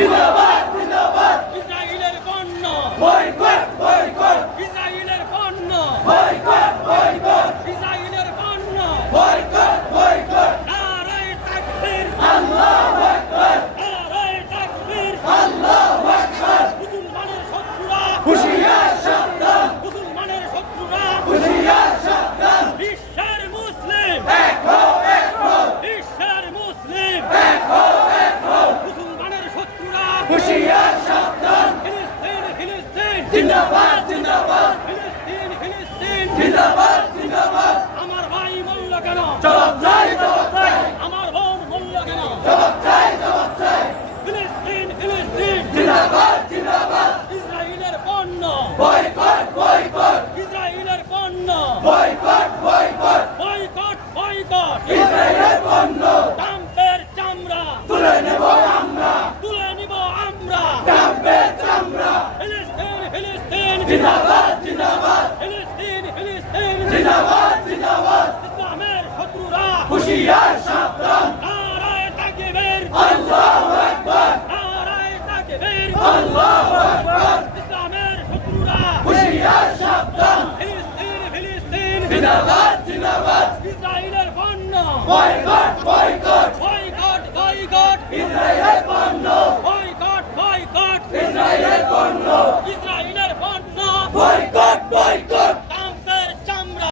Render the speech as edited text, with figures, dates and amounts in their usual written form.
জিন্দাবাদ জিন্দাবাদ ইসরায়েলের পণ্য বয়কট বয়কট ইসরায়েলের পণ্য বয়কট বয়কট ইসরায়েলের পণ্য বয়কট বয়কট নারায়ে তাকবীর আল্লাহু আকবার নারায়ে তাকবীর আল্লাহু আকবার মুসলমানের শত্রুরা হুঁশিয়ার সাবধান মুসলমানের শত্রুরা হুঁশিয়ার সাবধান বিশ্বের মুসলিম এক হও এক হও বিশ্বের মুসলিম এক হও এক হও মুসলমানের শত্রুরা হুঁশিয়ার সাবধান ফিলিস্তিন ফিলিস্তিন জিন্দাবাদ জিন্দাবাদ ফিলিস্তিন ফিলিস্তিন জিন্দাবাদ জিন্দাবাদ আমার ভাই মূল্য কেন জবাব চাই জবাব চাই আমার বোন মূল্য কেন জবাব চাই জবাব চাই ফিলিস্তিন ফিলিস্তিন জিন্দাবাদ জিন্দাবাদ ইসরায়েলের পণ্য বয়কট বয়কট ইসরায়েলের পণ্য বয়কট বয়কট বয়কট বয়কট ইসরায়েলের পণ্য ট্রাম্পের চামড়া তুলে নেব আমরা তুলে নিব আমরা ট্রাম্পের চামড়া ফিলিস্তিন ফিলিস্তিন জিন্দাবাদ জিন্দাবাদ ফিলিস্তিন ফিলিস্তিন জিন্দাবাদ জিন্দাবাদ ইসলামের শত্রুরা হুঁশিয়ার সাবধান নারায়ে তাকবীর আল্লাহু আকবার নারায়ে তাকবীর আল্লাহু আকবার ইসলামের শত্রুরা হুঁশিয়ার সাবধান ফিলিস্তিন ফিলিস্তিন জিন্দাবাদ জিন্দাবাদ ইসরায়েলের পণ্য বয়কট